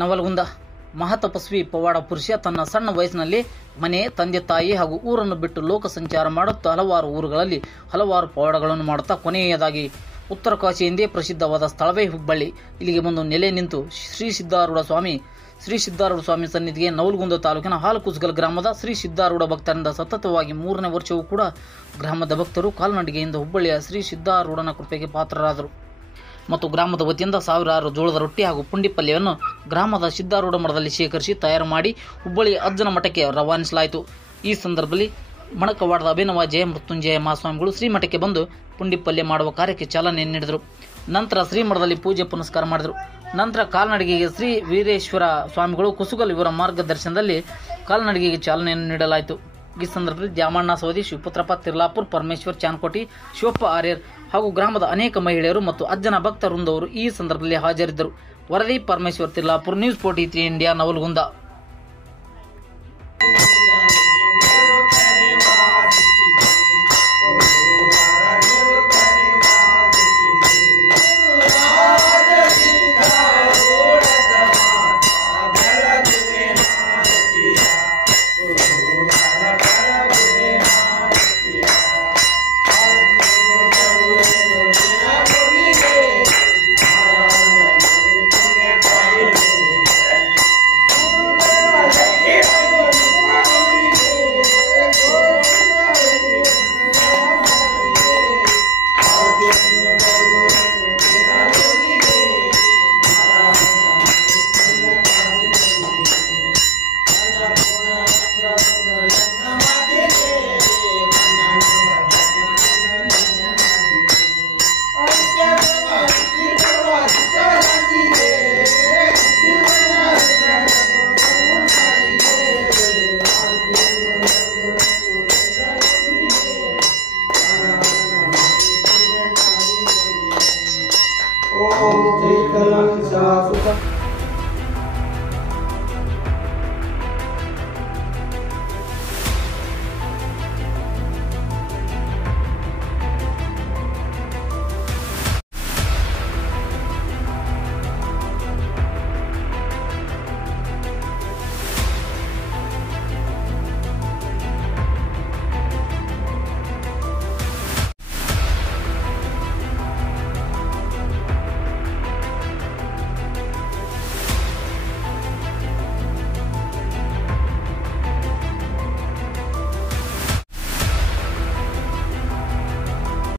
ನವಲಗುಂದ. ಮಹಾತಪಸ್ವಿ ಪವಾಡ ಪುರುಷ ತನ್ನ ಸಣ್ಣ ವಯಸ್ಸಿನಲ್ಲಿ ಮನೆ, ತಂದೆ ತಾಯಿ ಹಾಗೂ ಊರನ್ನು ಬಿಟ್ಟು ಲೋಕ ಸಂಚಾರ ಮಾಡುತ್ತಾ ಹಲವಾರು ಊರುಗಳಲ್ಲಿ ಹಲವಾರು ಪವಾಡಗಳನ್ನು ಮಾಡುತ್ತಾ ಕೊನೆಯದಾಗಿ ಉತ್ತರ ಕಾಶಿ ಎಂದೇ ಪ್ರಸಿದ್ಧವಾದ ಸ್ಥಳವೇ ಹುಬ್ಬಳ್ಳಿ. ಇಲ್ಲಿಗೆ ಬಂದು ನೆಲೆ ನಿಂತು ಶ್ರೀ ಸಿದ್ಧಾರೂಢ ಸ್ವಾಮಿ ಸನ್ನಿಧಿಗೆ ನವಲಗುಂದ ತಾಲೂಕಿನ ಹಾಲಕುಸ್ಗಲ್ ಗ್ರಾಮದ ಶ್ರೀ ಸಿದ್ಧಾರೂಢ ಭಕ್ತರಿಂದ ಸತತವಾಗಿ 3ನೇ ವರ್ಷವೂ ಕೂಡ ಗ್ರಾಮದ ಭಕ್ತರು ಕಾಲ್ನಡಿಗೆಯಿಂದ ಹುಬ್ಬಳ್ಳಿಯ ಶ್ರೀ ಸಿದ್ಧಾರೂಢನ ಕೃಪೆಗೆ ಪಾತ್ರರಾದರು ಮತ್ತು ಗ್ರಾಮದ ವತಿಯಿಂದ ಸಾವಿರಾರು ಜೋಳದ ರೊಟ್ಟಿ ಹಾಗೂ ಪುಂಡಿ ಪಲ್ಯವನ್ನು ಗ್ರಾಮದ ಸಿದ್ಧಾರೂಢ ಮಠದಲ್ಲಿ ಶೇಖರಿಸಿ ತಯಾರು ಮಾಡಿ ಹುಬ್ಬಳ್ಳಿ ಅಜ್ಜನ ಮಠಕ್ಕೆ ರವಾನಿಸಲಾಯಿತು. ಈ ಸಂದರ್ಭದಲ್ಲಿ ಮಣಕವಾಡದ ಅಭಿನವ ಜಯ ಮೃತ್ಯುಂಜಯ ಮಹಾಸ್ವಾಮಿಗಳು ಶ್ರೀಮಠಕ್ಕೆ ಬಂದು ಪುಂಡಿ ಪಲ್ಯ ಮಾಡುವ ಕಾರ್ಯಕ್ಕೆ ಚಾಲನೆ ನೀಡಿದರು. ನಂತರ ಶ್ರೀಮಠದಲ್ಲಿ ಪೂಜೆ ಪುನಸ್ಕಾರ ಮಾಡಿದರು. ನಂತರ ಕಾಲ್ನಡಿಗೆಗೆ ಶ್ರೀ ವೀರೇಶ್ವರ ಸ್ವಾಮಿಗಳು ಕುಸುಗಲ್ ಇವರ ಮಾರ್ಗದರ್ಶನದಲ್ಲಿ ಕಾಲ್ನಡಿಗೆಗೆ ಚಾಲನೆಯನ್ನು ನೀಡಲಾಯಿತು. ಈ ಸಂದರ್ಭದಲ್ಲಿ ದ್ಯಾಮಣ್ಣ ಸವದಿ, ಶಿವಪುತ್ರಪ್ಪ ತಿರ್ಲಾಪುರ್, ಪರಮೇಶ್ವರ್ ಚಾನ್ಕೋಟಿ, ಶಿವಪ್ಪ ಆರ್ಯರ್ ಹಾಗೂ ಗ್ರಾಮದ ಅನೇಕ ಮಹಿಳೆಯರು ಮತ್ತು ಅಜ್ಜನ ಭಕ್ತ ವೃಂದವರು ಈ ಸಂದರ್ಭದಲ್ಲಿ ಹಾಜರಿದ್ದರು. ವರದಿ ಪರಮೇಶ್ವರ್ ತಿರ್ಲಾಪುರ್, ನ್ಯೂಸ್ 43 ಇಂಡಿಯಾ, ನವಲಗುಂದ. ओम श्री कलंक